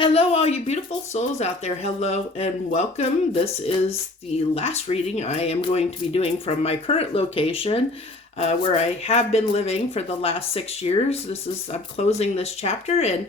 Hello, all you beautiful souls out there. Hello and welcome. This is the last reading I am going to be doing from my current location, where I have been living for the last 6 years. I'm closing this chapter, and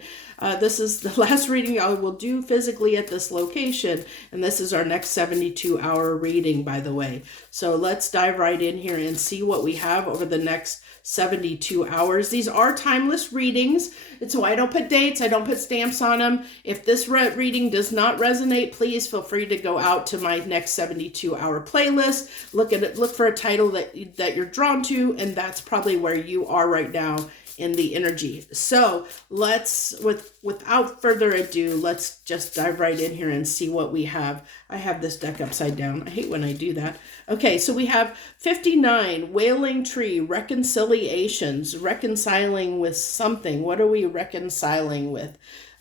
this is the last reading I will do physically at this location. And this is our next 72-hour reading, by the way. So let's dive right in here and see what we have over the next 72 hours. These are timeless readings. It's why I don't put dates. I don't put stamps on them. If this reading does not resonate, please feel free to go out to my next 72-hour playlist. Look at it. Look for a title that you're drawn to, and that's probably where you are right now in the energy. So without further ado, let's just dive right in here and see what we have. I have this deck upside down. I hate when I do that. Okay, so we have 59, Wailing Tree, Reconciliations, reconciling with something. What are we reconciling with?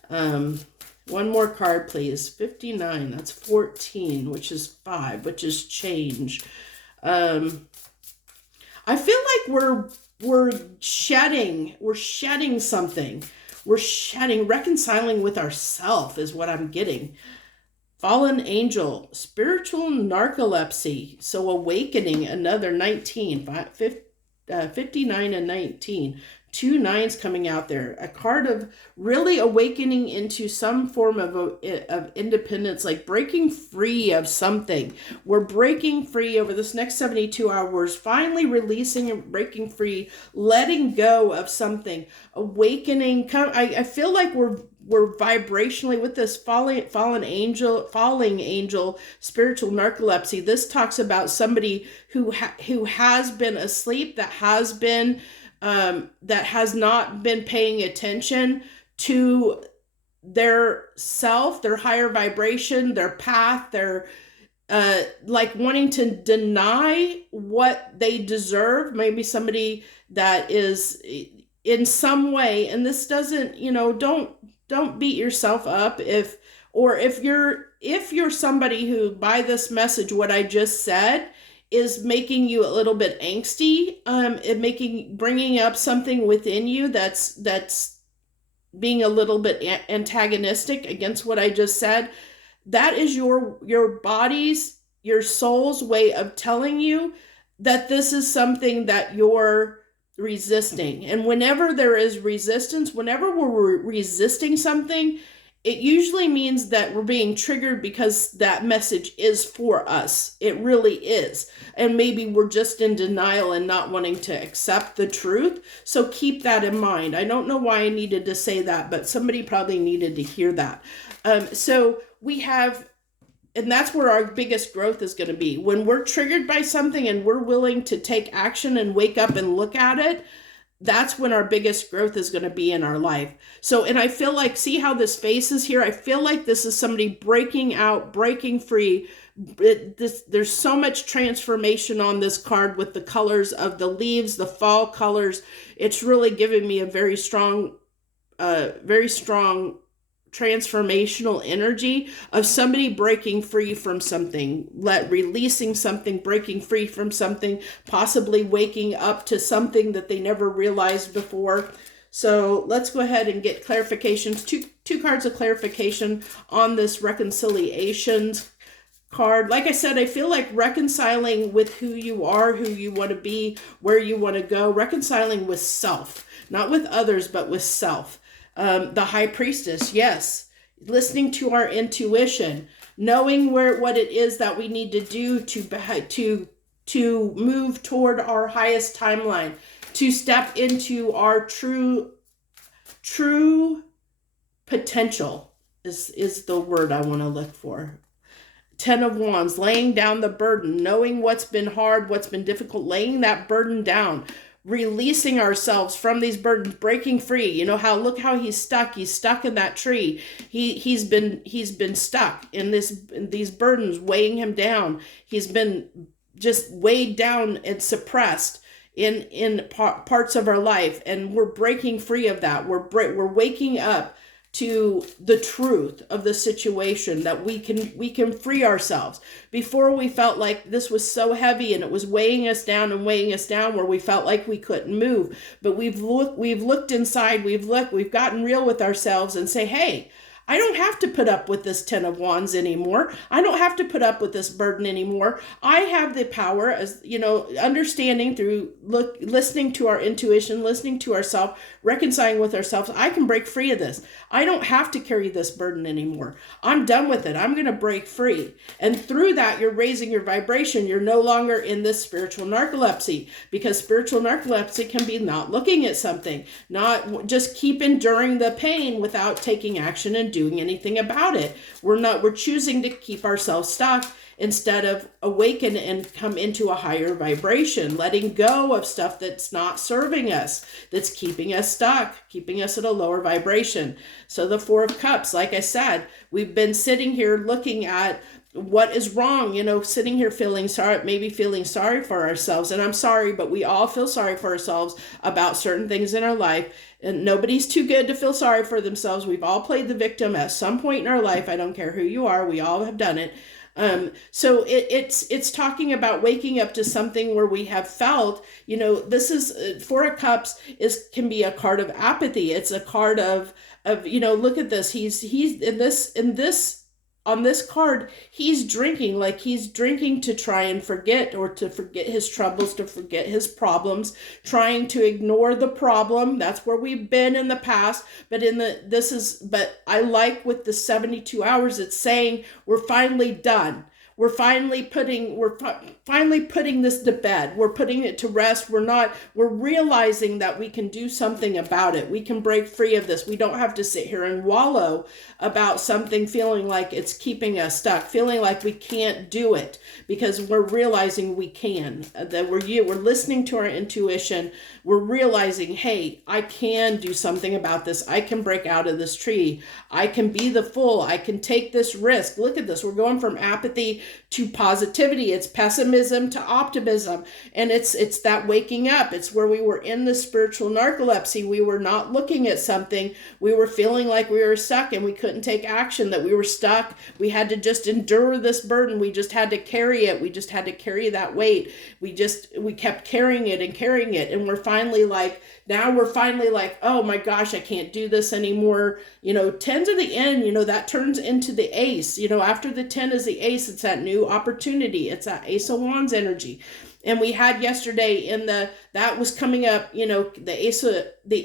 One more card, please. 59, that's 14, which is 5, which is change. I feel like we're shedding something. We're shedding, reconciling with ourself is what I'm getting. Fallen angel, spiritual narcolepsy. So awakening, another 19, 59 and 19. 2 nines coming out there. A card of really awakening into some form of independence, like breaking free of something. We're breaking free over this next 72 hours, finally releasing and breaking free, letting go of something, awakening. I feel like we're vibrationally with this falling angel, spiritual narcolepsy. This talks about somebody who has been asleep, that has not been paying attention to their self, their higher vibration, their path, their like wanting to deny what they deserve. Maybe somebody that is in some way, and this doesn't, don't beat yourself up if you're somebody who, by this message, what I just said, is making you a little bit angsty, bringing up something within you that's being a little bit antagonistic against what I just said. That is your body's, your soul's way of telling you that this is something that you're resisting. And whenever there is resistance, whenever we're resisting something, it usually means that we're being triggered because that message is for us. It really is. And maybe we're just in denial and not wanting to accept the truth. So keep that in mind. I don't know why I needed to say that, but somebody probably needed to hear that. So we have, and that's where our biggest growth is going to be. When we're triggered by something and we're willing to take action and wake up and look at it, that's when our biggest growth is going to be in our life. So, and I feel like, see how this face is here? I feel like this is somebody breaking out, breaking free. There's so much transformation on this card with the colors of the leaves, the fall colors. It's really giving me a very strong transformational energy of somebody breaking free from something, releasing something, breaking free from something, possibly waking up to something that they never realized before. So let's go ahead and get clarifications. Two cards of clarification on this reconciliations card. Like I said, I feel like reconciling with who you are, who you want to be, where you want to go, reconciling with self, not with others, but with self. The High Priestess, yes, listening to our intuition, knowing what it is that we need to do to move toward our highest timeline, to step into our true potential is the word I want to look for. 10 of Wands, laying down the burden, knowing what's been hard, what's been difficult, laying that burden down. Releasing ourselves from these burdens, breaking free. Look how he's stuck in that tree. He's been stuck in these burdens weighing him down. He's been just weighed down and suppressed in parts of our life, and we're breaking free of that. We're waking up to the truth of the situation, that we can free ourselves. Before, we felt like this was so heavy and it was weighing us down where we felt like we couldn't move. But we've looked inside, we've gotten real with ourselves and say, hey, I don't have to put up with this 10 of Wands anymore. I don't have to put up with this burden anymore. I have the power, as understanding through listening to our intuition, listening to ourselves, reconciling with ourselves. I can break free of this. I don't have to carry this burden anymore. I'm done with it. I'm going to break free. And through that, you're raising your vibration. You're no longer in this spiritual narcolepsy, because spiritual narcolepsy can be not looking at something, not just keep enduring the pain without taking action and doing anything about it. We're choosing to keep ourselves stuck instead of awaken and come into a higher vibration, letting go of stuff that's not serving us, that's keeping us stuck, keeping us at a lower vibration. So the Four of Cups, like I said, we've been sitting here looking at what is wrong, sitting here feeling sorry for ourselves. And I'm sorry, but we all feel sorry for ourselves about certain things in our life. And nobody's too good to feel sorry for themselves. We've all played the victim at some point in our life. I don't care who you are. We all have done it. So it's talking about waking up to something where we have felt, this is Four of Cups can be a card of apathy. It's a card of look at this. He's in this on this card, he's drinking to try and forget, or to forget his troubles, to forget his problems, trying to ignore the problem. That's where we've been in the past. But I like with the 72 hours, it's saying we're finally done. We're finally putting this to bed. We're putting it to rest. We're realizing that we can do something about it. We can break free of this. We don't have to sit here and wallow about something, feeling like it's keeping us stuck, feeling like we can't do it, because we're realizing we can, that we're listening to our intuition. We're realizing, hey, I can do something about this. I can break out of this tree. I can be the fool. I can take this risk. Look at this. We're going from apathy to positivity. It's pessimism to optimism. And it's that waking up. It's where we were in the spiritual narcolepsy. We were not looking at something. We were feeling like we were stuck and we couldn't take action, that we were stuck. We had to just endure this burden. We just had to carry it. We just had to carry that weight. We kept carrying it. And we're finally like, oh my gosh, I can't do this anymore. 10s are the end, that turns into the ace. After the 10 is the ace, it's that new opportunity. It's that Ace of Wands energy. And we had yesterday that was coming up, the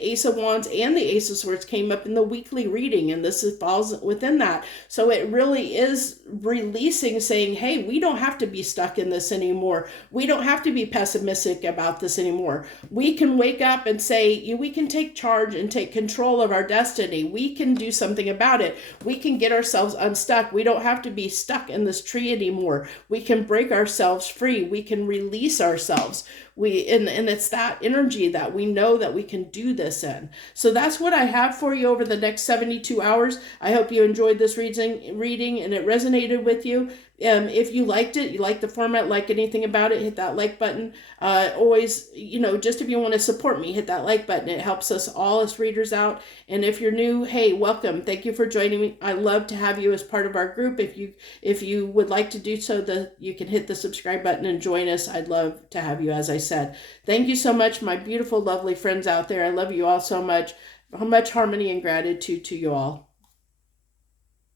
Ace of Wands and the Ace of Swords came up in the weekly reading, and falls within that. So it really is releasing, saying, hey, we don't have to be stuck in this anymore. We don't have to be pessimistic about this anymore. We can wake up and say, we can take charge and take control of our destiny. We can do something about it. We can get ourselves unstuck. We don't have to be stuck in this tree anymore. We can break ourselves free. We can release ourselves. And it's that energy that we know that we can do this in. So that's what I have for you over the next 72 hours. I hope you enjoyed this reading and it resonated with you. If you liked it, you like the format, like anything about it, hit that like button. Always, just if you want to support me, hit that like button. It helps all us readers out. And if you're new, hey, welcome. Thank you for joining me. I love to have you as part of our group. If you would like to do so, you can hit the subscribe button and join us. I'd love to have you, as I said. Thank you so much, my beautiful, lovely friends out there. I love you all so much. Much harmony and gratitude to you all.